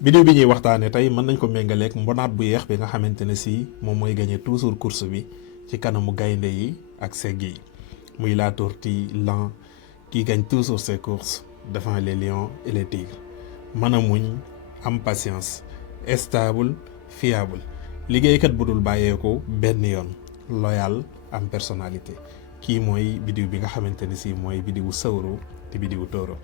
vidéo bi ñuy waxtaane tey mën nañ ko méngaleeg mbonaat bu yeex bi nga xamante ne si moom mooy gagné toujours course bi ci kanamu gaynde yi ak segg yi muy la tortue lent qui gagne toujours ses courses devant les lions et les tigres mën a muñ am patience stable fiable liggéeykat bu dul bàyyeeku benn yoon loyal am personnalité kii mooy vidéo bi nga xamante ne si mooy vidéo sawru di vidéo tóoro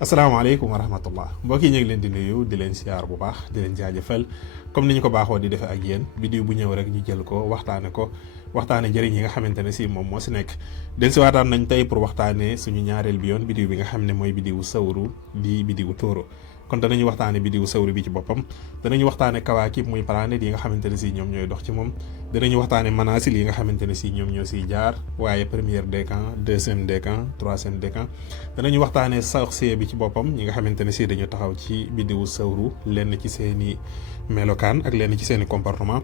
asalaamaaleykum wa rahmatullah mbokk yi ñu ngi leen di nuyu di leen siyaar bu baax di leen jaajëfal comme ni ñu ko baaxoo di defee ak yéen vidéo bu ñëw rek ñu jël ko waxtaane njëriñ yi nga xamante ne si moom moo si nekk del si waataan nañ tey pour waxtaane suñu ñaareel bi yoon vidéo bi nga xam ne mooy vidéo sawru di vidéo tóoro kon danañu waxtaane vidéo sawru bi ci boppam danañu waxtaane kawaakib muy planète yi nga xamante ne si ñoom ñooy dox ci moom danañu waxtaane manasil yi nga xamante ne si ñoom ñoo siy jaar waaye première décan deuxième décan troisième décan danañu waxtaane sorcier bi ci boppam ñi nga xamante ne si dañu taxaw ci vidéo sawru lenn ci seeni melokaan ak lenn ci seeni comportement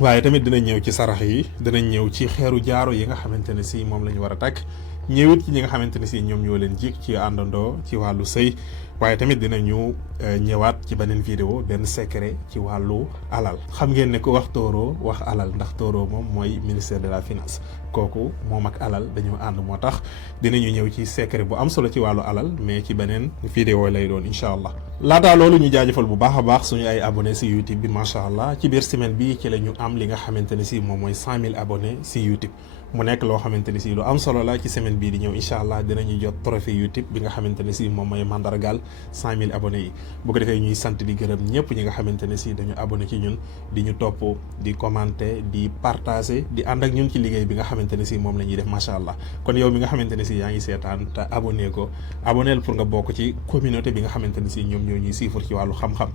waaye tamit dinañ ñëw ci sarax yi dinañ ñëw ci xeeru jaaro yi nga xamante ne si moom la ñu war a takk ñëwit ci ñi nga xamante ne si ñoom ñoo leen jik ci àndandoo ci wàllu sëy waaye tamit dinañu ñëwaat ci beneen vidéo benn secret ci wàllu alal xam ngeen ne ku wax tóoro wax alal ndax tóoro moom mooy ministère de la finance kooku moom ak alal dañoo ànd moo tax dinañu ñëw ci secret bu am solo ci wàllu alal mais ci beneen vidéo lay doon incha allah laataa loolu ñu jaajëfal bu baax a baax suñu ay abonné si YouTube bi macha allah ci biir semaine bi ci la ñu am li nga xamante ne si moom mooy 100 000 abonnés si YouTube mu nekk loo xamante ne si lu am solo la ci semaine bii di ñëw incha allah dinañu jot trophée YouTube bi nga xamante ne si moom mooy mandargal 100 000 abonnés yi bu ko defee ñuy sant di gërëm ñëpp ñi nga xamante ne si dañu abonné ci ñun di ñu topp di commenter di partager di ànd ak ñun ci liggéey bi nga xamante ne si moom la ñuy def macha allah kon yow mi nga xamante ne si yaa ngi seetaan te abonné ko abonneel pour nga bokk ci communauté bi nga xamante ne si ñoom ñoo ñuy siifur ci wàllu xam-xam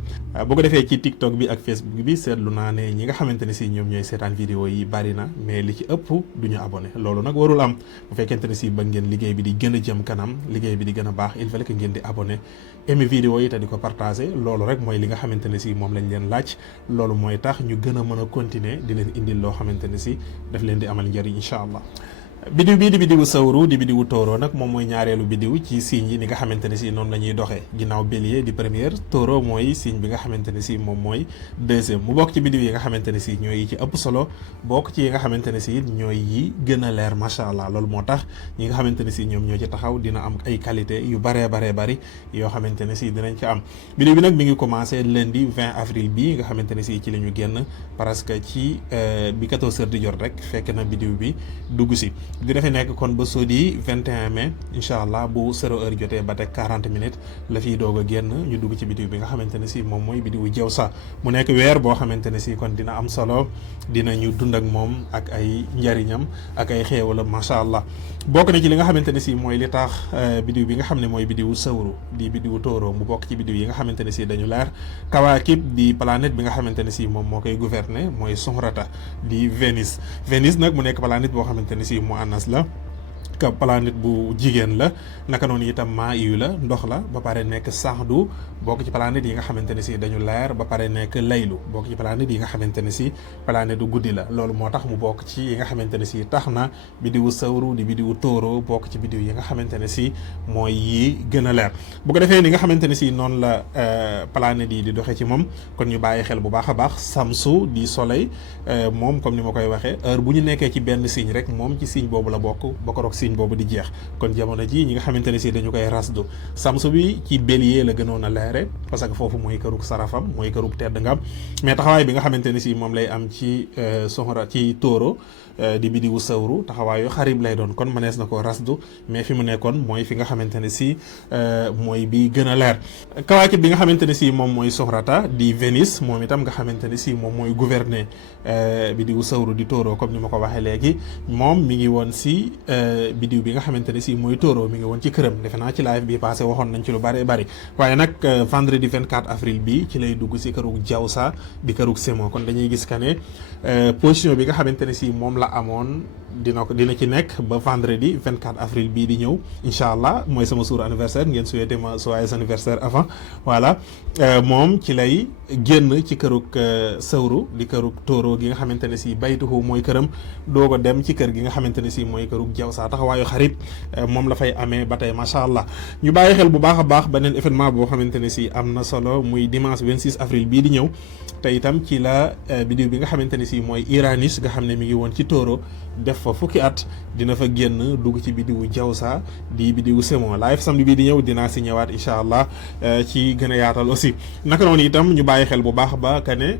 bu ko defee ci TikTok bi ak Facebook bi seetlu naa ne ñi nga xamante ne si ñoom ñooy seetaan vidéo yi bari na mais li ci ëpp duñu abonné loolu nag warul am bu fekkente ne si ba ngeen liggéey bi di gën a jëm kanam liggéey bi di gën a baax il fallait que ngeen di abonné aimé vidéo yi te di ko partagé loolu rek mooy li nga xamante ne si moom lañ leen laaj loolu mooy tax ñu gën a mën a continuer di leen indil loo xamante ne si daf leen di amal njëriñ incha allah bidiw bii di bidiwu sawru di bidiwu tóoro nag moom mooy ñaareelu bidiw ci signe yi ni nga xamante ne si noonu la ñuy doxee ginnaaw bélier di première tóoro mooy signe bi nga xamante ne si moom mooy deuxième mu bokk ci bidiw yi nga xamante ne si ñooy yi ci ëpp solo bokk ci yi nga xamante ne si ñooy yi gën a leer macha allah loolu moo tax ñi nga xamante ne si ñoom ñoo ci taxaw dina am ay qualité yu baree bari yoo xamante ne si dinañ ci am bidiw bi nag mi ngi commencé lundi 20 avril bi nga xamante ne si ci la ñu génn parce que ci bi 14 heures di jot rek fekk na bidiw bi dugg si di defee nekk kon ba sodi 21 mai incha allah bu 0 heure jotee ba teg 40 minutes la fiy doog a génn ñu dugg ci bidiw bi nga xamante ne si moom mooy bidiwu Jawsa mu nekk weer boo xamante ne si kon dina am solo dinañu dund ak moom ak ay njariñam ak ay xéewalam macha allah bokk na ci li nga xamante ne si mooy li tax bidiw bi nga xam ne mooy bidiwu sawru di bidiwu tóoro mu bokk ci bidiw yi nga xamante ne si dañu leer kawaakib di planète bi nga xamante ne si moom moo koy gouverner mooy Sohrata di Vénus nag mu nekk planète boo xamante ne si mu annas la ka planète bu jigéen la naka noonu itam maa yu la ndox la ba pare nekk saxdu bokk ci planète yi nga xamante ne si dañu leer ba pare nekk laylu bokk ci planète yi nga xamante ne si planète du guddi la loolu moo tax mu bokk ci yi nga xamante ne si tax na bidiwu sawru di bidiwu tóoro bokk ci bidiw yi nga xamante ne si mooy yi gën a leer bu ko defee ni nga xamante ne si noonu la planète yi di doxee ci moom kon ñu bàyyi xel bu baax a baax samsu di soleil moom comme ni ma koy waxee heure bu ñu nekkee ci benn signe rek moom ci signe boobu la bokk bokk signe boobu di jeex kon jamono ji ñi nga xamante ne si dañu koy rasdu samsu bi ci bélier la gënoon a leere parce que foofu mooy kërug sarafam mooy kërug tedd ngam mais taxawaay bi nga xamante ne si moom lay am ci soxra ci tóoro di bidiwu sawru taxawaayu xarib lay doon kon mënees na ko rasdu mais fi mu nekkoon mooy fi nga xamante ne si mooy bi gën a leer kawaakib bi nga xamante ne si moom mooy Sohrata di Vénus moom itam nga xamante ne si moom mooy gouverner bidiwu sawru di tóoro comme ni ma ko waxee léegi moom mi ngi woon si bidiw bi nga xamante ne si mooy tóoro mi ngi woon ci këram defe naa ci live bi passé waxoon nañ ci lu bari waaye nag vendredi 24 avril bi ci lay dugg si kërug Jawsa di kërug Semo kon dañuy gis que ne position bi nga xamante ne si moom la amoon dina ci nekk ba vendredi 24 avril bii di ñëw incha allah mooy sama jour anniversaire ngeen souhaité ma joyeux anniversaire avant voilà moom ci lay génn ci kërug sawru di kërug tóoro gi nga xamante ne si baytuhu mooy këram doo ko dem ci kër gi nga xamante ne si mooy kërug jawsa taxawaayu xarit moom la fay amee ba tey macha allah. ñu bàyyi xel bu baax a baax beneen événement boo xamante ne si am na solo muy dimanche 26 avril bii di ñëw te itam ci la biddiw bi nga xamante ne si mooy Uranus nga xam ne mi ngi woon ci tóoro def fa fukki at dina fa génn dugg ci biddiwu jawsa di biddiwu Semon live samedi bii di ñëw dinaa si ñëwaat incha allah ci gën a yaatal aussi. naka noonu itam ñu bàyyi xel bu baax ba que ne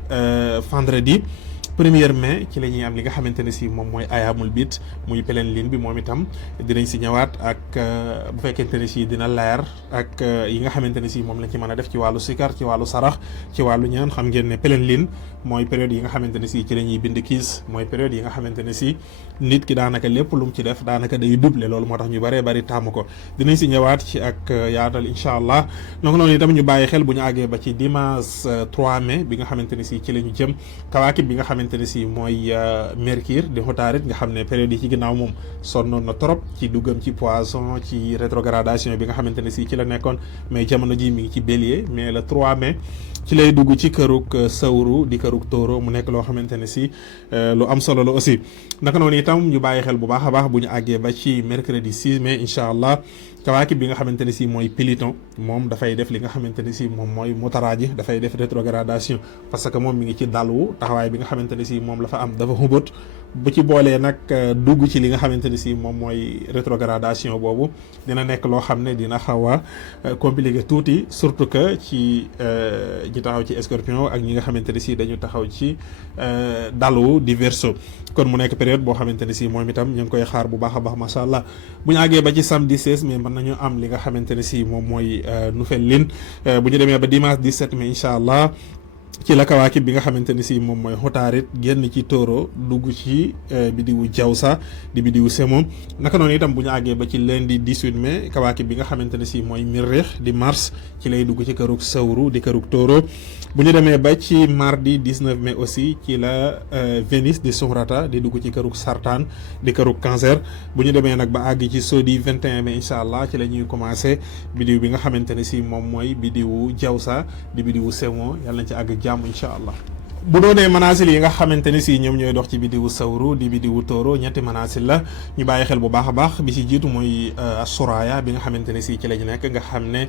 vendredi 1er mai ci la ñuy am li nga xamante ne si moom mooy ayaamul bit muy pleine lune bi moom itam dinañ si ñëwaat ak bu fekkente ne si dina leer ak yi nga xamante ne si moom lañ ci mën a def ci wàllu sikar ci wàllu sarax ci wàllu ñaan. xam ngeen ne pleine lune mooy période yi nga xamante ne si ci la ñuy bind kiis mooy période yi nga xamante ne si nit ki daanaka lépp lu mu ci def daanaka day double loolu moo tax ñu bëree bëri tàmm ko dinañ si ñëwaat ci ak yaatal incha allah. donc noonu itam ñu bàyyi xel bu ñu àggee ba ci dimanche 3 mai bi nga xamante ne si ci la ñu jëm kawaakib bi nga xamante ne si mooy Mercure di xutaarit nga xam ne période yi ci ginnaaw moom sonnoon na trop ci duggam ci poisson ci rétrogradation bi nga xamante ne si ci la nekkoon mais jamono ji mi ngi ci bélier mais le 3 mai ci lay dugg ci kërug sawru di kërug tóoro mu nekk loo xamante ne si lu am solo la aussi. naka noonu itam ñu bàyyi xel bu baax a baax bu ñu àggee ba ci mercredi 6 mai incha allah kawaakib bi nga xamante ne si mooy Pluton moom dafay def li nga xamante ne si moom mooy mutaraaji dafay def rétrogradation parce que moom mi ngi ci dalwu taxawaay bi nga xamante ne si moom la fa am dafa xubut bu ci boolee nag dugg ci li nga xamante ne si moom mooy rétrogradation boobu dina nekk loo xam ne dina xaw a compliqué tuuti surtout que ci ñi taxaw ci Scorpion ak ñi nga xamante ne si dañu taxaw ci dalwu di Verseau kon mu nekk période boo xamante ne si moom itam ñu ngi koy xaar bu baax a baax macha allah. bu ñu àggee ba ci samedi 16 mais mën nañu am li nga xamante ne si moom mooy nouvelle lune bu ñu demee ba dimanche 17 mai incha allah ci la kawaakib bi nga xamante ne si moom mooy xutaarit génn ci tóoro dugg ci biddiwu jawsa di biddiwu Semon. naka noonu itam bu ñu àggee ba ci lundi 18 mai kawaakib bi nga xamante ne si mooy Mirrix di Mars ci lay dugg ci kërug sawru di kërug tóoro. bu ñu demee ba ci mardi 19 mai aussi ci la Vénus di Sumrata di dugg ci kërug Sartan di kërug Cancer. bu ñu demee nag ba àgg ci sodi 21 mai incha allah ci la ñuy commencé biddiw bi nga xamante ne si moom mooy biddiwu jawsa di biddiwu Semon yàlla nañ ci àgg jàmm incha allah. bu doonee manaasil yi nga xamante ni si ñoom ñooy dox ci biddiwu sawru di biddiwu tóoro ñetti manaasil la ñu bàyyi xel bu baax a baax bi si jiitu mooy Soraya bi nga xamante ne si ci lañ nekk nga xam ne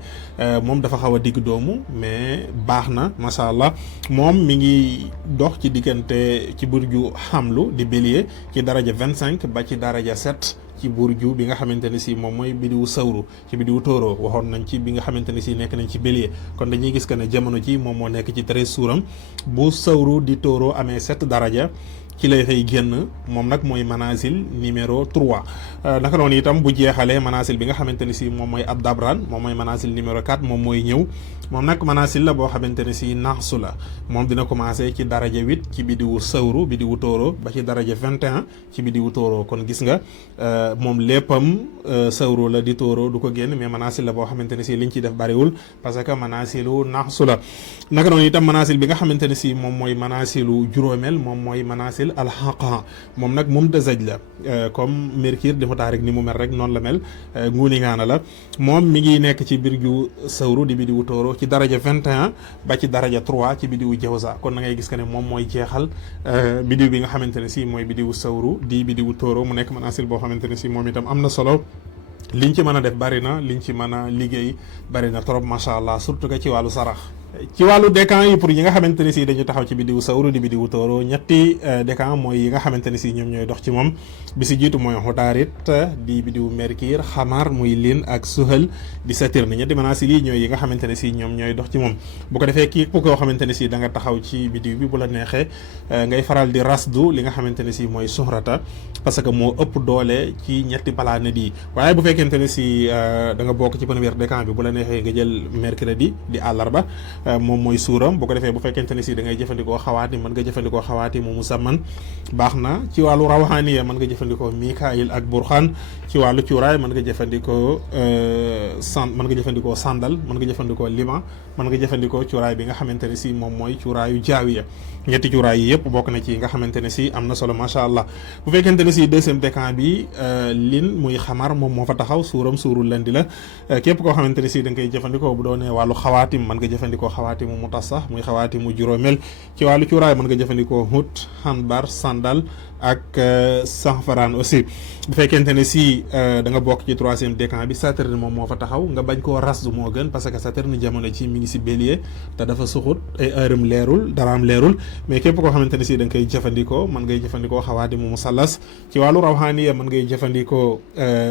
moom dafa xaw a digg doomu mais baax na macha allah moom mi ngi dox ci diggante ci burju xamlu di bélier ci daraja 25 ba ci daraja 7 ci burju bi nga xamante ne si moom mooy biddiwu sawru ci biddiwu tóoro waxoon nañ ci bi nga xamante ne si nekk nañ ci bélier kon dañuy gis que ne jamono ji moom moo nekk ci 13 suuram bu sawru di tóoro amee 7 daraja ci lay fay génn moom nag mooy manazil numéro 3 naka noonu itam bu jeexalee manazil bi nga xamante ne si moom mooy Abdabran moom mooy manazil numéro 4 moom mooy ñëw moom nag manazil la boo xamante ne si naxsu la moom dina commencé ci daraja 8 ci biddiwu sawru biddiwu tóoro ba ci daraja 21 ci biddiwu tóoro kon gis nga moom léppam sawru la di tóoro du ko génn mais manazil la boo xamante ne si liñ ciy def bariwul parce que manazilu naxsu la naka noonu itam manazil bi nga xamante ne si moom mooy manazilu juróomeel moom mooy manazil alxaqa moom nag moom dësaj la comme Mercure di xutaa rek ni mu mel rek noonu la mel nguuni ngaana la moom mi ngi nekk ci birju sawru di biddiwu tóoro ci daraja 21 ba ci daraja 3 ci biddiwu jawsa kon na ngay gis que ne moom mooy jeexal biddiw bi nga xamante ne si mooy biddiwu sawru di biddiwu tóoro mu nekk manaasil boo xamante ne si moom itam am na solo liñ ci mën a def bari na liñ ci mën a liggéey bari na trop macha allah surtout que ci wàllu sarax ci wàllu décan yi pour ñi nga xamante ne si dañu taxaw ci biddiwu sawru di biddiwu tóoro ñetti décan mooy yi nga xamante ne si ñoom ñooy dox ci moom bi si jiitu mooy xutaarit di biddiwu Mercure xamar muy lin ak suhal di Saturne ñetti manaasil yi ñooy yi nga xamante ne si ñoom ñooy dox ci moom bu ko defee kii ku koo xamante ne si da nga taxaw ci biddiw bi bu la neexee ngay faral di rasdu li nga xamante ne si mooy suhrata parce que moo ëpp doole ci ñetti planètes yi waaye bu fekkente ne si da nga bokk ci premier décan bi bu la neexee nga jël mercredi di àllarba moom mooy suuram bu ko defee bu fekkente ne si da ngay jëfandikoo xawaati mën nga jëfandikoo xawaati moomu saman baax na ci wàllu rawxaaniya mën nga jëfandikoo Mikaayil ak Burxaan ci wàllu cuuraay mën nga jëfandikoo mën nga jëfandikoo sandal mën nga jëfandikoo lima mën nga jëfandikoo cuuraay bi nga xamante ne si moom mooy cuuraayu jaawiya ñetti cuuraay yi yëpp bokk na ci nga xamante ne si am na solo macha allah bu fekkente ne si deuxième décan bi lin muy xamar moom moo fa taxaw suuram suuru lëndi la képp koo xamante ne si da nga koy jëfandikoo bu doonee wàllu xawaatim mën nga jëfandikoo xawaatimu mutasah muy xawaatimu juróomeel ci wàllu cuuraay mën nga jëfandikoo hut hanbar sandal ak sanfaraan aussi bu fekkente ne si da nga bokk ci troisième décan bi Saturne moom moo fa taxaw nga bañ koo rasdu moo gën parce que Saturne jamono ci mi ngi si bélier te dafa suxut ay heurem leerul daraam leerul mais képp koo xamante ne si da nga koy jëfandikoo mën ngay jëfandikoo xawaatimu musallas ci wàllu rawxaaniya mën ngay jëfandikoo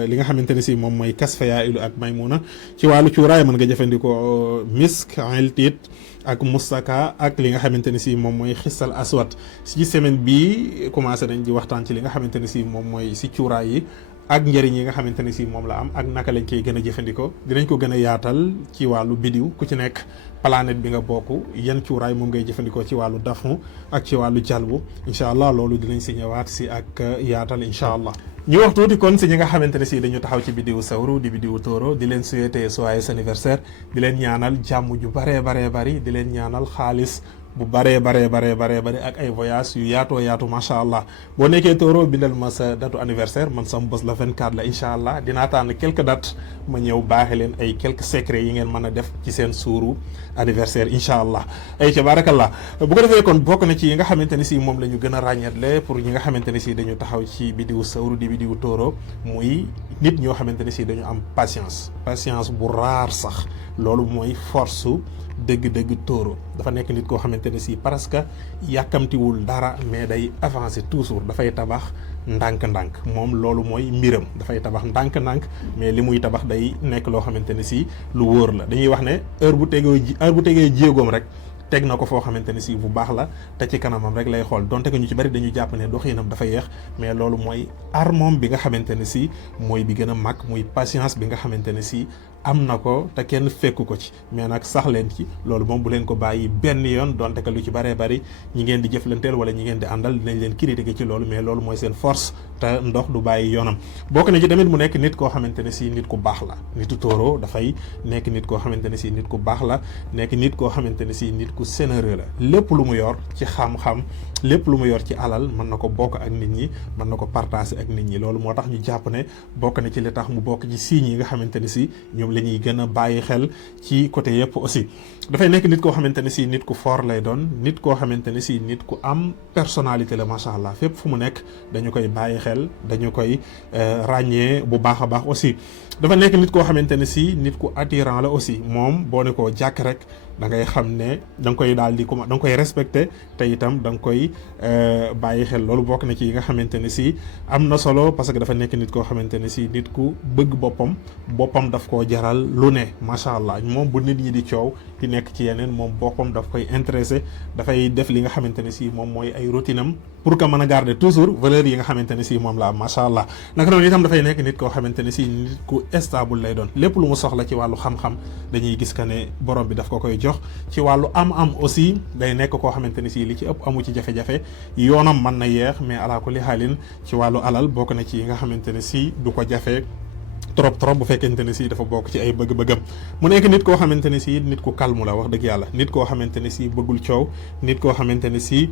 li nga xamante ne si moom mooy kasfaya ilu ak maymuna ci wàllu cuuraay mën nga jëfandikoo misk iltit ak mustaka ak li nga xamante ne si moom mooy xisal aswat ci semaine bii commencé nañ di waxtaan ci li nga xamante ne si moom mooy si cuuraay yi ak njëriñ yi nga xamante ne si moom la am ak naka lañ koy gën a jëfandikoo dinañ ko gën a yaatal ci wàllu bidiw ku ci nekk planète bi nga bokk yan cuuraay moom ngay jëfandikoo ci wàllu dafu ak ci wàllu jalbu incha allah loolu dinañ si ñëwaat si ak yaatal incha allah. ñu wax tuuti kon si ñi nga xamante ne si dañu taxaw ci bidiwu sawru di bidiwu tóoro di leen souhaiter joyeux anniversaire di leen ñaanal jàmm ju baree bari di leen ñaanal xaalis bu baree bari ak ay voyage yu yaatoo yaatu macha allah boo nekkee tóoro bindal ma sa datu anniversaire man sama bés la 24 la incha allah dinaa tànn quelques dates ma ñëw baaxe leen ay quelques secrets yi ngeen mën a def ci seen suuru anniversaire incha allah ay ca barakallah bu ko defee kon bokk na ci yi nga xamante ne si moom la ñu gën a ràññeetle pour ñi nga xamante ne si dañu taxaw ci bidiwu sawru di bidiwu tóoro muy nit ñoo xamante ne si dañu am patience bu raar sax loolu mooy force dëgg-dëgg tóoro dafa nekk nit koo xamante ne si parce que yàkkamtiwul dara mais day avancer toujours dafay tabax ndànk-ndànk moom loolu mooy mbiram dafay tabax ndànk-ndànk mais li muy tabax day nekk loo xamante ne si lu wóor la dañuy wax ne heure bu tegee jéegoom rek teg na ko foo xamante ne si bu baax la te ci kanamam rek lay xool donte que ñu ci bari dañu jàpp ne doxinam dafa yeex mais loolu mooy armoom bi nga xamante ne si mooy bi gën a mag muy patience bi nga xamante ne si am na ko te kenn fekku ko ci mais nag sax leen ci loolu moom bu leen ko bàyyi benn yoon donte que lu ci baree bari ñi ngeen di jëflanteel wala ñi ngeen di àndal dinañ leen critiquer ci loolu mais loolu mooy seen force te ndox du bàyyi yoonam bokk na ci tamit mu nekk nit koo xamante ne si nit ku baax la nitu tóoro dafay nekk nit koo xamante ne si nit ku baax la nekk nit koo xamante ne si nit ku généreux la lépp lu mu yor ci xam-xam lépp lu mu yor ci alal mën na ko bokk ak nit ñi mën na ko partager ak nit ñi loolu moo tax ñu jàpp ne bokk na ci li tax mu bokk ci signes yi nga xamante ne si ñoom la ñuy gën a bàyyi xel ci côté yëpp aussi dafay nekk nit koo xamante ne si nit ku fort lay doon nit koo xamante ne si nit ku am personnalité la macha allah fépp fu mu nekk dañu koy bàyyi xel dañu koy ràññee bu baax a baax aussi dafa nekk nit koo xamante ne si nit ku attirant la aussi moom boo ne koo jàkk rek da ngay xam ne da nga koy daal di da nga koy respecté te itam da nga koy bàyyi xel loolu bokk na ci yi nga xamante ne si am na solo parce que dafa nekk nit koo xamante ne si nit ku bëgg boppam daf koo jaral lu ne macha allah moom bu nit ñi di coow di nekk ci yeneen moom boppam daf koy intéressé dafay def li nga xamante ne si moom mooy ay routine am pour que mën a garder toujours valeur yi nga xamante ne si moom la am macha allah naka noonu itam dafay nekk nit koo xamante ne si nit ku stable lay doon lépp lu mu soxla ci wàllu xam-xam dañuy gis que ne borom bi daf ko koy jox ci wàllu am aussi day nekk koo xamante ne si li ci ëpp amu ci jafe-jafe yoonam mën na yeex mais ala kulli xaalin ci wàllu alal bokk na ci yi nga xamante ne si du ko jafe trop bu fekkente ne si dafa bokk ci ay bëgg-bëggam mu nekk nit koo xamante ne si nit ku calme la wax dëgg yàlla nit koo xamante ne si bëggul coow nit koo xamante ne si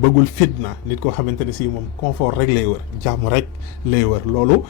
bëggul fitna nit koo xamante ne si moom confort rek lay wër jàmm rek lay wër loolu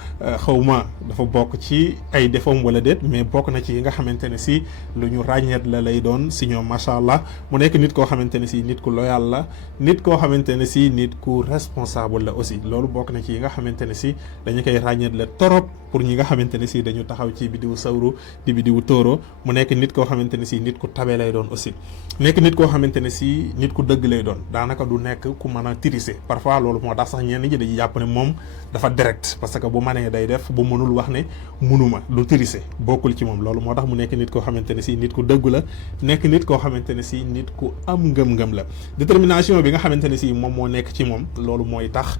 xawma dafa bokk ci ay défauts wala déet mais bokk na ci yi nga xamante ne si lu ñu ràññeet la lay doon si ñoom macha allah mu nekk nit koo xamante ne si nit ku loyal la nit koo xamante ne si nit ku responsable la aussi loolu bokk na ci yi nga xamante ne si dañu koy ràññeet la torop pour ñi nga xamante ne si dañu taxaw ci bidiwu sawru di bidiwu tóoro mu nekk nit koo xamante ne si nit ku tabe lay doon aussi nekk nit koo xamante ne si nit ku dëgg lay doon daanaka du nekk ku mën a tirise parfois loolu moo tax sax ñenn ñi dañuy jàpp ne moom dafa direct parce que bu mënee day def bu mënul wax ne mënuma du tirise bokkul ci moom loolu moo tax mu nekk nit koo xamante ne si nit ku dëggu la nekk nit koo xamante ne si nit ku am ngëm-ngëm la détermination bi nga xamante ne si moom moo nekk ci moom loolu mooy tax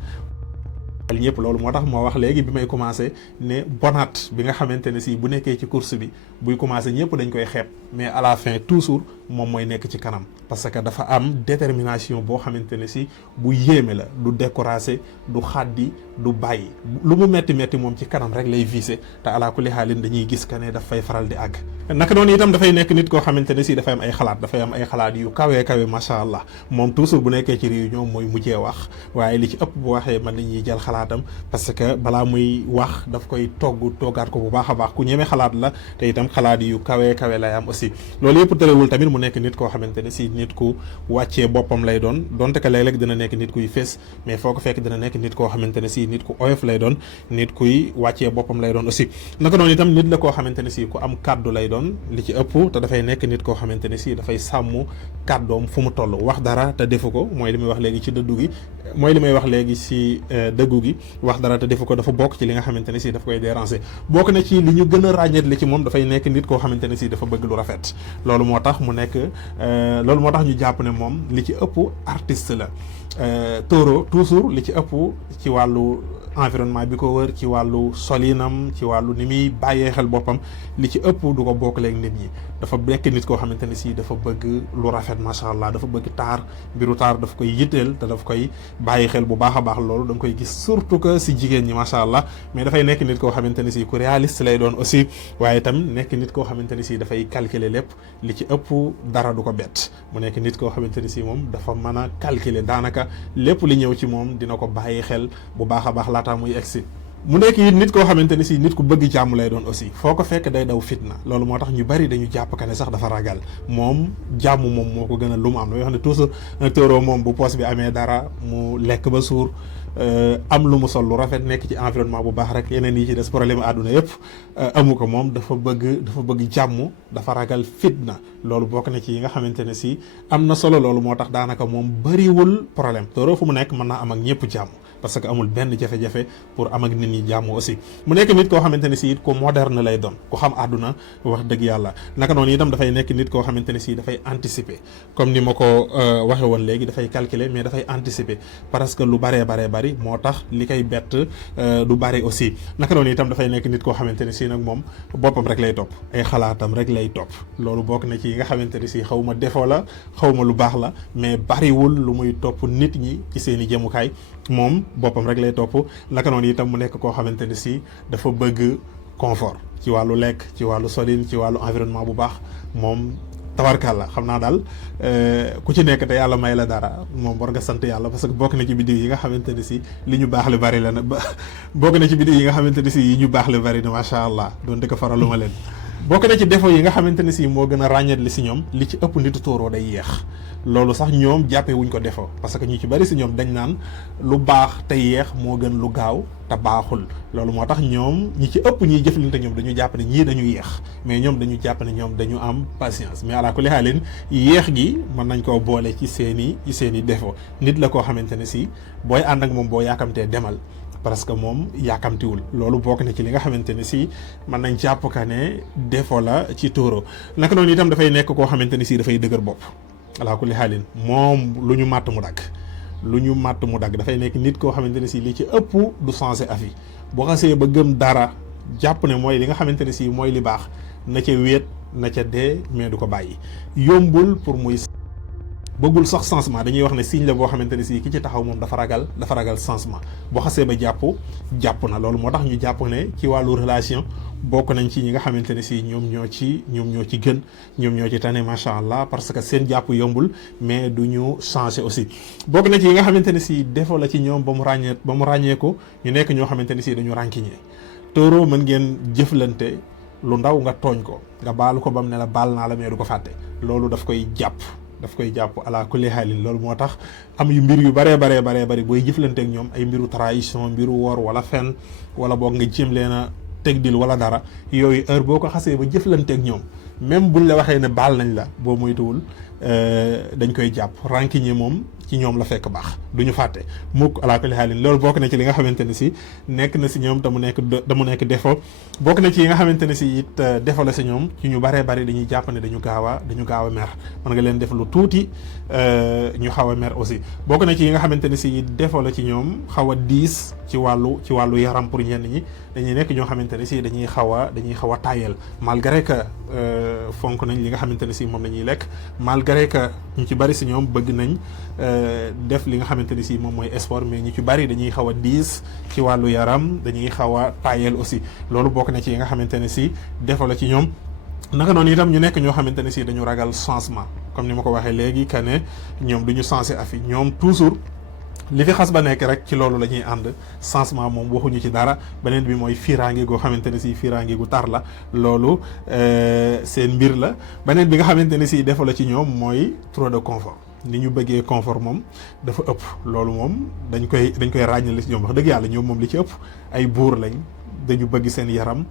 ñëpp loolu moo tax moo wax léegi bi may commencé ne bonaat bi nga xamante ne si bu nekkee ci course bi buy commencé ñëpp dañ koy xeeb mais à la fin toujours moom mooy nekk ci kanam parce que dafa am détermination boo xamante ne si bu yéeme la du découragé du xaddi du bàyyi lu mu metti moom ci kanam rek lay visé te ala kulli xaalin dañuy gis que ne daf fay faral di àgg naka noonu itam dafay nekk nit koo xamante ne si dafay am ay xalaat yu kawe macha allah moom toujours bu nekkee ci réunion mooy mujjee wax waaye li ci ëpp bu waxee mën nañuy jël xalaatam parce que balaa muy wax daf koy toggaat ko bu baax a baax ku ñeme xalaat la te itam xalaat yu kawe lay am aussi loolu yëpp tëlewul tamit mu mu nekk nit koo xamante ne si nit ku wàccee boppam lay doon donte que léeg-léeg dina nekk nit kuy fés mais foo ko fekk dina nekk nit koo xamante ne si nit ku oyof lay doon nit kuy wàccee boppam lay doon aussi naka noonu itam nit la koo xamante ne si ku am kàddu lay doon li ci ëpp te dafay nekk nit koo xamante ne si dafay sàmm kàddoom fu mu toll wax dara te defu ko mooy li muy wax léegi ci dëddu gi mooy li may wax léegi ci dëggu gi wax dara te defu ko dafa bokk ci li nga xamante ne si daf koy déranger bokk na ci li ñu gën a ràññeet li ci moom dafay nekk nit koo xamante ne si dafa bëgg lu rafet loolu moo tax mu nekk loolu moo tax ñu jàpp ne moom li ci ëpp artiste la Taureau toujours li ci ëpp ci wàllu environnement bi ko wër ci wàllu solinam ci wàllu ni muy bàyyee xel boppam li ci ëpp du ko bokk léegi nit ñi dafa nekk nit koo xamante ne si dafa bëgg lu rafet macha allah dafa bëgg taar mbiru taar daf koy yitteel te daf koy bàyyi xel bu baax a baax loolu da nga koy gis surtout que si jigéen ñi macha allah mais dafay nekk nit koo xamante ne si ku réaliste lay doon aussi waaye itam nekk nit koo xamante ne si dafay calculer lépp li ci ëpp dara du ko bett mu nekk nit koo xamante ne si moom dafa mën a calculer daanaka lépp li ñëw ci moom dina ko bàyyi xel bu baax a baax laataa muy egsi mu nekk it nit koo xamante ne si nit ku bëgg jàmm lay doon aussi foo ko fekk day daw fitna loolu moo tax ñu bari dañu jàpp ka ne sax dafa ragal moom jàmm moom moo ko gën a lu mu am yoo xam ne toujours un Taureau moom bu poos bi amee dara mu lekk ba suur am lu mu sol lu rafet nekk ci environnement bu baax rek yeneen yi ci des problème àdduna yëpp amu ko moom dafa bëgg jàmm dafa ragal fitna loolu bokk na ci yi nga xamante ne si am na solo loolu moo tax daanaka moom bariwul problème Taureau fu mu nekk mën naa am ak ñëpp jàmm parce que amul benn jafe-jafe pour am ak nit ñi jàmm aussi mu nekk nit koo xamante ne si it ku moderne lay doon ku xam àdduna wax dëgg yàlla naka noonu itam dafay nekk nit koo xamante ne si dafay anticiper comme ni ma ko waxe woon léegi dafay calculer mais dafay anticiper parce que lu baree bari moo tax li koy bett du bari aussi naka noonu itam dafay nekk nit koo xamante ne si nag moom boppam rek lay topp ay xalaatam rek lay topp loolu bokk na ci yi nga xamante ne si xaw ma defoo la xaw ma lu baax la mais bariwul lu muy topp nit ñi ci seen i jëmukaay moom boppam rek lay topp naka noonu itam mu nekk koo xamante ne si dafa bëgg confort ci wàllu lekk ci wàllu solin ci wàllu environnement bu baax moom tabarkàlla xam naa daal ku ci nekk te yàlla may la dara moom war nga sant yàlla parce que bokk na ci biddiw yi nga xamante ne si li ñu baax le bari la na bokk na ci biddiw yi nga xamante ne si yi ñu baax le bari na macha allah doonte ko faraluma leen bokk na ci défaut yi nga xamante ne si moo gën a ràññeet li si ñoom li ci ëpp nitu Taureau day yeex loolu sax ñoom jàppee wuñ ko défaut parce que ñu ci bari si ñoom dañ naan lu baax te yeex moo gën lu gaaw te baaxul loolu moo tax ñoom ñi ci ëpp ñiy jëflante ñoom dañu jàpp ne ñii dañu yeex mais ñoom dañu jàpp ne ñoom dañu am patience mais ala kulli haalin yeex gi mën nañ koo boole ci seeni défaut nit la koo xamante ne si booy ànd ak moom boo yaakamtee demal parce que moom yaakamtiwul loolu bokk na ci li nga xamante ne si mën nañ jàpp ka ne défaut la ci Taureau naka noonu itam dafay nekk koo xamante ne si dafay dëgër bopp ala kulli haalin moom lu ñu màtt mu dagg dafay nekk nit koo xamante ne si li ci ëpp du changer avis boo xasee ba gëm dara jàpp ne mooy li nga xamante ne si mooy li baax na ca wéet na ca dee mais du ko bàyyi yombul pour muy bëggul sax changement dañuy wax ne signe la boo xamante ne si ki ci taxaw moom dafa ragal changement boo xasee ba jàpp na loolu moo tax ñu jàpp ne ci wàllu relation bokk nañ ci ñi nga xamante ne si ñoom ñoo ci gën ñoom ñoo ci tane macha allah parce que seen jàpp yombul mais du ñu changer aussi bokk na ci yi nga xamante ne si défaut la ci ñoom ba mu ràññeeku ñu nekk ñoo xamante ne si dañu rànkiñee Taureau mën ngeen jëflante lu ndaw nga tooñ ko nga baalu ko ba mu ne la baal naa la mais du ko fàtte loolu daf koy jàpp ala kulli haalin loolu moo tax am yu mbir yu baree bari booy jëflante ak ñoom ay mbiru trahison mbiru wor wala fen wala boog nga jéem leen a teg dil wala dara yooyu heure boo ko xasee ba jëflante ak ñoom même buñ la waxee ne baal nañ la boo moytuwul dañ koy jàpp rancunier moom ci ñoom la fekk baax du ñu fàtte mukk ala kulli haalin loolu bokk na ci li nga xamante ne si nekk na si ñoom te mu nekk défaut bokk na ci yi nga xamante ne si it défaut la si ñoom ci ñu baree bari dañuy jàpp ne dañu gaaw a mer mën nga leen def lu tuuti ñu xaw a mer aussi bokk na ci yi nga xamante ne si défaut la ci ñoom xaw a diis ci wàllu yaram pour ñenn ñi dañuy nekk ñoo xamante ne si dañuy xaw a tayel malgré que fonk nañ li nga xamante ne si moom la ñuy lekk malgré que ñu ci bari si ñoom bëgg nañ def li nga xamante ni si moom mooy sport mais ñu ci bari dañuy xaw a diis ci wàllu yaram dañuy xaw a tayel aussi loolu bokk na ci yi nga xamante ne si défaut la ci ñoom naka noonu itam ñu nekk ñoo xamante ne si dañu ragal changement comme ni ma ko waxee léegi que ne ñoom du ñu changer afi ñoom toujours li fi xas ba nekk rek ci loolu la ñuy ànd. changement moom waxuñu ci dara. beneen bi mooy fiiraange goo xamante ne si fiiraange gu tar la loolu seen mbir la. beneen bi nga xamante ne si defa la ci ñoom mooy trop de confort. ni ñu bëggee confort moom dafa ëpp. loolu moom dañ koy ràññale ci ñoom wax dëgg yàlla ñoom moom li ci ëpp ay buur lañ. dañu bëgg seen yaram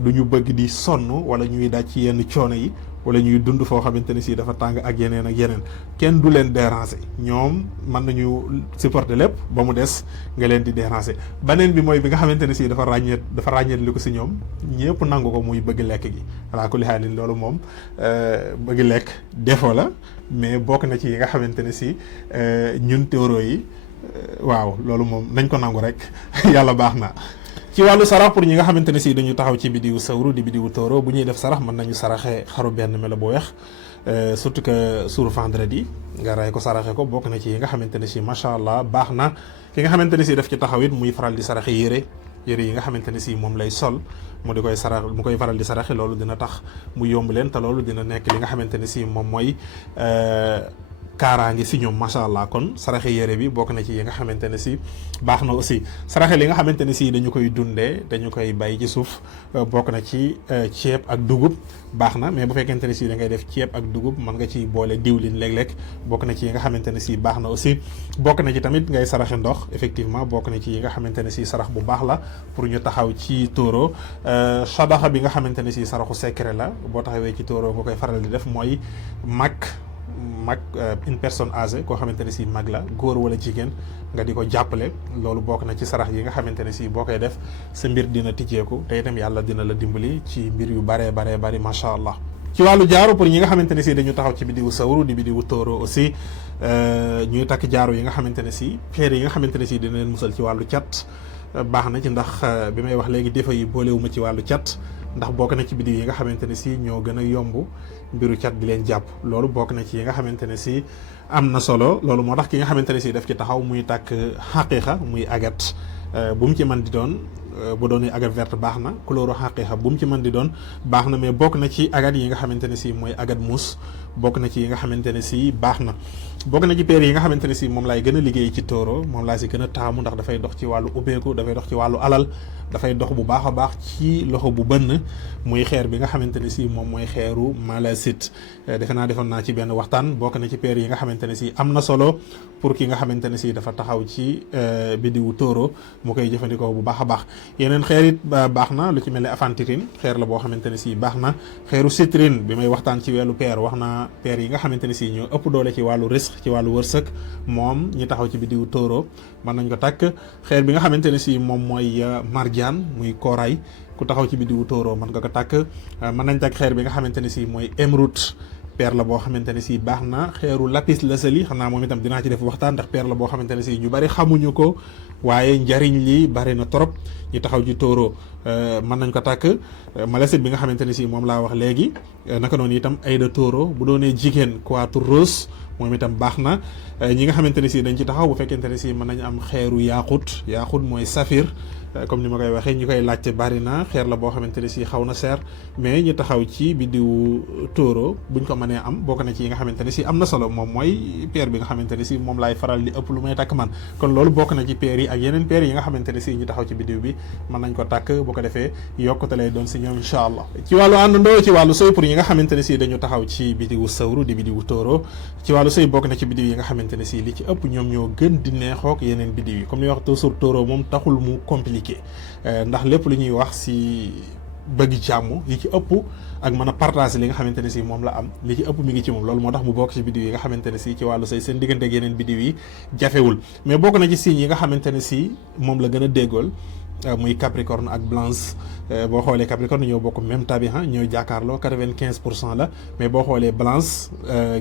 du ñu bëgg di sonn wala ñuy daj ci yenn coono yi wala ñuy dund foo xamante ne si dafa tàng ak yeneen ak yeneen kenn du leen déranger ñoom mën nañu supporter lépp ba mu des nga leen di déranger. beneen bi mooy bi nga xamante ne si dafa ràññeet li ko si ñoom ñëpp nangu ko muy bëgg lekk gi alaa kulli xaalin loolu moom bëgg lekk défaut la mais bokk na ci yi nga xamante ne si ñun théorie yi waaw loolu moom nañ ko nangu rek yàlla baax na. ci wàllu sarax pour ñi nga xamante ne si dañu taxaw ci bidiwu sawru di bidiwu tóoro bu ñuy def sarax mën nañu saraxe xaru benn melo bu weex surtout que suur vendredi nga ray ko saraxe ko bokk na ci yi nga xamante ne si macha allah baax na. ki nga xamante ne si daf ci taxaw it muy faral di saraxe yére yi nga xamante ne si moom lay sol mu di koy sarax mu koy faral di saraxe loolu dina tax mu yomb leen te loolu dina nekk li nga xamante ne si moom mooy kaaraange si ñoom macha allah. kon saraxe yére bi bokk na ci yi nga xamante ne si baax na aussi. saraxe li nga xamante ne si dañu koy dundee dañu koy bay ci suuf bokk na ci ceeb ak dugub baax na mais bu fekkente ne si da ngay def ceeb ak dugub mën nga ci boole diwlin léeg-léeg bokk na ci yi nga xamante ne si baax na aussi. bokk na ci tamit ngay saraxe ndox effectivement bokk na ci yi nga xamante ne si sarax bu baax la pour ñu taxaw ci tóoro. sadaxa bi nga xamante ne si saraxu secret la boo taxawee ci tóoro nga koy faral di def mooy mag une personne âgée koo xamante ne si mag la góor wala jigéen nga di ko jàppale loolu bokk na ci sarax yi nga xamante ne si boo koy def sa mbir dina tijjeeku te itam yàlla dina la dimbali ci mbir yu baree bari macha allah. ci wàllu jaaro pour ñi nga xamante ne si dañu taxaw ci bidiwu sawru di bidiwu tóoro aussi ñuy takk jaaro yi nga xamante ne si pierre yi nga xamante ne si dina leen musal ci wàllu cat baax na ci ndax bi may wax léegi defa yi boolewuma ci wàllu cat ndax bokk na ci bidiw yi nga xamante ne si ñoo gën a yomb mbiru cat di leen jàpp loolu bokk na ci yi nga xamante ne si am na solo loolu moo tax ki nga xamante ne si daf ci taxaw muy tàkk xaqiiqa muy agat bu mu ci mën di doon bu doon agat verte baax na couleur xaqiiqa bu mu ci mën di doon baax na mais bokk na ci agat yi nga xamante ne si mooy agat muus bokk na ci yi nga xamante ne si baax na. bokk na ci paire yi nga xamante ne si moom laay gën a liggéey ci tóoro moom laa si gën a taamu ndax dafay dox ci wàllu ubbeeku dafay dox ci wàllu alal dafay dox bu baax a baax ci loxo bu bënn muy xeer bi nga xamante ne si moom mooy xeeru malasit defe naa defoon naa ci benn waxtaan bokk na ci paire yi nga xamante ne si am na solo pour ki nga xamante ne si dafa taxaw ci bidiwu tóoro mu koy jëfandikoo bu baax a baax. yeneen xeer it baax na lu ci mel ne aventurine xeer la boo xamante ne si baax na xeeru citrine bi may waxtaan ci wàllu paire wax naa paire yi nga xamante ne si ñoo ëpp doole ci wàllu risque ci wàllu wërsëg moom ñi taxaw ci bidiwu tóoro mën nañ ko takk. xeer bi nga xamante ne si moom mooy marjaan muy kooraay ku taxaw ci bidiwu tóoro mën nga ko takk. mën nañ takk xeer bi nga xamante ne si mooy émeraude paire la boo xamante ne si baax na. xeeru lapis lazuli xam naa moom itam dinaa ci def waxtaan ndax paire la boo xamante ne si ñu bari xamuñu ko waaye njariñ li bari na trop ñi taxaw ci tóoro mën nañ ko takk. malasit bi nga xamante ne si moom laa wax léegi naka noonu itam ay de tóoro bu doonee jigéen quator rose moom itam baax na. ñi nga xamante ne si dañ ci taxaw bu fekkente ne si mën nañ am xeeru yaaxut mooy saphir comme ni ma koy waxee ñi koy laajte bari na xeer la boo xamante ne si xaw na seer mais ñi taxaw ci biddiwu tóoro buñ ko mënee am bokk na ci yi nga xamante ne si am na solo moom mooy paire bi nga xamante ne si moom laay faral di ëpp lu may takk man kon loolu bokk na ci paire yi ak yeneen paire yi nga xamante ne si ñi taxaw ci biddiw bi mën nañ ko takk bu ko defee yokkute lay doon si ñoom incha allah. ci wàllu àndandoo ci wàllu sëy pour ñi nga xamante ne si dañu taxaw ci biddiwu sawru di biddiwu tóoro ci wàllu sëy bokk na ci biddiw yi nga xamante ne si li ci ëpp ñoom ñoo gën di neexook yeneen biddiw yi comme ni wax toujours tóoro moom taxul mu compliqué ndax lépp lu ñuy wax si bëgg jàmm yi ci ëpp ak mën a partager li nga xamante ne si moom la am li ci ëpp mi ngi ci moom loolu moo tax mu bokk ci biddiw yi nga xamante ne si ci wàllu say seen diggante ak yeneen biddiw yi jafewul mais bokk na ci signes yi nga xamante ne si moom la gën a déggool muy Capricorne ak Balance boo xoolee Capricorne ñoo bokk même tabiha ñooy jàkkaarloo 95% la mais boo xoolee Balance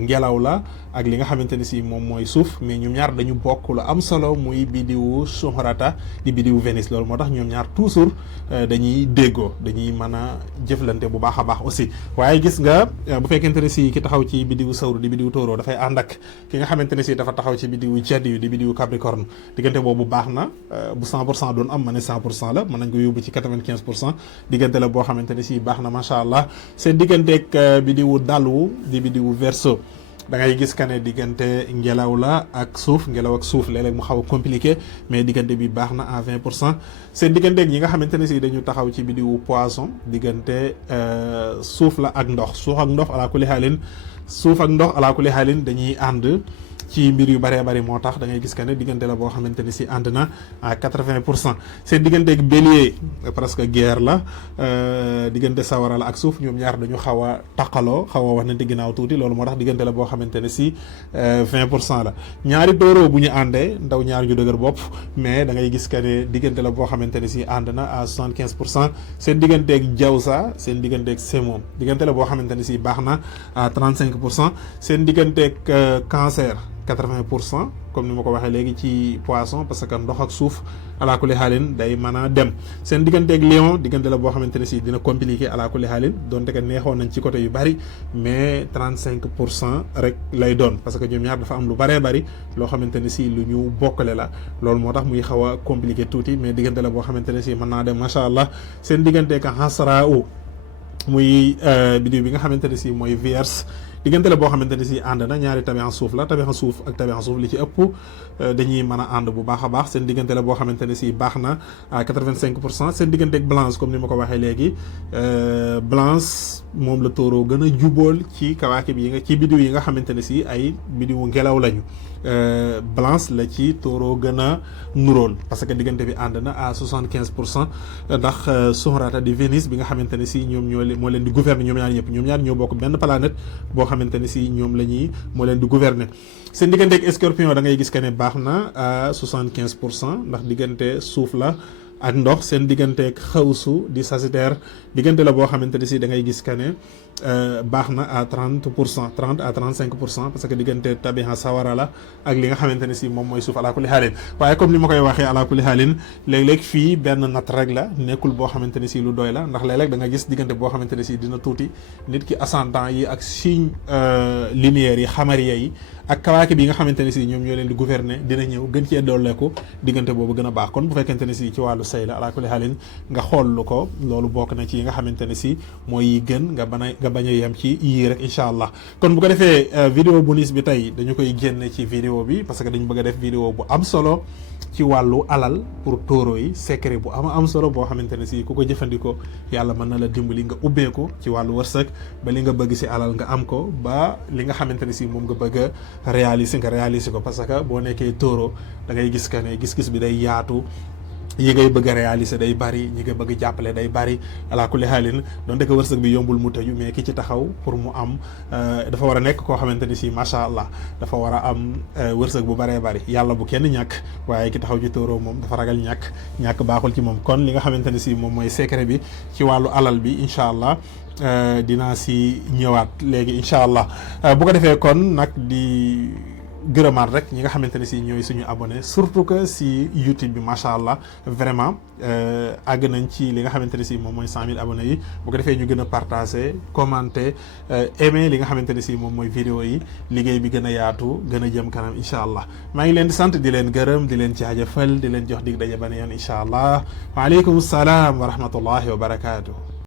ngelaw la ak li nga xamante ne si moom mooy suuf mais ñoom ñaar dañu bokk lu am solo muy bidiwu Shuhrata di bidiwu Vénus loolu moo tax ñoom ñaar toujours dañuy déggoo dañuy mën a jëflante bu baax a baax aussi. waaye gis nga bu fekkente ne si ki taxaw ci bidiwu Sawru di bidiwu Tóoro dafay ànd ak ki nga xamante ne si dafa taxaw ci bidiwu Jadyu di bidiwu Capricorne diggante boobu baax na bu 100% doon am ma ne 100% la mën nañ ko yóbbu ci 95% diggante la boo xamante ne si baax na macha allah seen digganteeg bidiwu Dalwu di bidiwu Verseau da ngay gis que ne diggante ngelaw la ak suuf ngelaw ak suuf léeg-léeg mu xaw a compliqué mais diggante bi baax na à 20% seen digganteeg ñi nga xamante ne si dañu taxaw ci bidiwu poisson diggante suuf la ak ndox suuf ak ndox ala kulli xaalin suuf ak ndox ala kulli xaalin dañuy ànd ci mbir yu bëree bëri moo tax da ngay gis que ne diggante la boo xamante ne si ànd na à 80% seen digganteeg bélier presque guerre la diggante sawara la ak suuf ñoom ñaar dañu xaw a taqaloo xaw a wax nante ginnaaw tuuti loolu moo tax diggante la boo xamante ne si 20% la ñaari tóoroo bu ñu àndee ndaw ñaar ñu dëgër bopp mais da ngay gis que ne diggante la boo xamante ne si ànd na à 75% seen digganteeg jawsa seen digganteeg semoom diggante la boo xamante ne si baax na à 35% seen digganteeg cancer 80% comme ni ma ko waxee léegi ci poisson parce que ndox ak suuf ala kulli xaalin day mën a dem seen digganteeg lion diggante la boo xamante ne si dina compliqué ala kulli xaalin donte que neexoon nañ ci côté yu bari mais 35% rek lay doon parce que ñoom ñaar dafa am lu baree bari loo xamante ne si lu ñu bokkale la loolu moo tax muy xaw a compliqué tuuti mais diggante la boo xamante ne si mën naa dem macha allah seen digganteeg xasra u muy biddiw bi nga xamante ne si mooy Vierge diggante la boo xamante ne si ànd na ñaari tabian suuf la tabian suuf ak tabian suuf li ci ëpp dañuy mën a ànd bu baax a baax seen diggante la boo xamante ne si baax na à 85% seen diggante ak balance comme ni ma ko waxee léegi balance moom la tóoroo gën a jubóol ci kawaakib yi nga ci biddiw yi nga xamante ne si ay biddiwu ngelaw lañu balance la ci tóoroo gën a nuróol parce que diggante bi ànd na à 75% ndax Sohrata di Vénus bi nga xamante ne si ñoom moo leen di gouverner ñoom ñaar ñëpp ñoom ñaar ñoo bokk benn planète boo xamante ne si ñoom la ñuy moo leen di gouverner seen diggante ak Scorpion da ngay gis que ne baax na à 75% ndax diggante suuf la ak ndox seen digganteeg xawsu di Sagittaire diggante la boo xamante ne si da ngay gis que ne baax na à 30% 30 à 35% parce que diggante tabiha sawara la ak li nga xamante ne si moom mooy suuf ala kulli xaalin waaye comme ni ma koy waxee ala kulli xaalin léeg-léeg fii benn natt rek la nekkul boo xamante ne si lu doy la ndax léeg-léeg da nga gis diggante boo xamante ne si dina tuuti nit ki ascendant yi ak signe linéaires yi xamariya yi ak kawaaki bi nga xamante ne si ñoom ñoo leen di gouverner dina ñëw gën cee dolleeku diggante boobu gën a baax kon bu fekkente ne si ci wàllu sëy la ala kulli xaalin nga xool lu ko loolu bokk na ci yi nga xamante ne si mooy yi gën nga bañ a yem ci yii rek incha allah kon bu ko defee vidéo bonus bi tey dañu koy génne ci vidéo bi parce que dañu bëgg a def vidéo bu am solo ci wàllu alal pour tóoro yi secret bu am solo boo xamante ne si ku ko jëfandikoo yàlla mën na la dimbali nga ubbeeku ci wàllu wërsëg ba li nga bëgg si alal nga am ko ba li nga xamante ne si moom nga bëgg a réaliser ko parce que boo nekkee tóoro da ngay gis que ne gis-gis bi day yaatu yi ngay bëgg a réaliser day bari ñi nga bëgg jàppale day bari ala kulli xaalin donte ko wërsëg bi yombul mu tëju mais ki ci taxaw pour mu am dafa war a nekk koo xamante ni si macha allah dafa war a am wërsëg bu baree bari yàlla bu kenn ñàkk waaye ki taxaw ci tóoroo moom dafa ragal ñàkk baaxul ci moom kon li nga xamante ne si moom mooy secret bi ci wàllu alal bi incha allah dinaa si ñëwaat léegi incha allah bu ko defee kon nag di gërëmaat rek ñi nga xamante ne si ñooy suñu abonné surtout que si YouTube bi macha allah vraiment àgg nañ ci li nga xamante ne si moom mooy 100 000 abonnés yi bu ko defee ñu gën a partager commenter aimer li nga xamante ne si moom mooy vidéo yi liggéey bi gën a yaatu gën a jëm kanam incha allah maa ngi leen di sant di leen gërëm di leen jaajëfal di leen jox dig daje beneen yoon incha allah waaleykum salaam wa rahmatullahi wa barakaatu.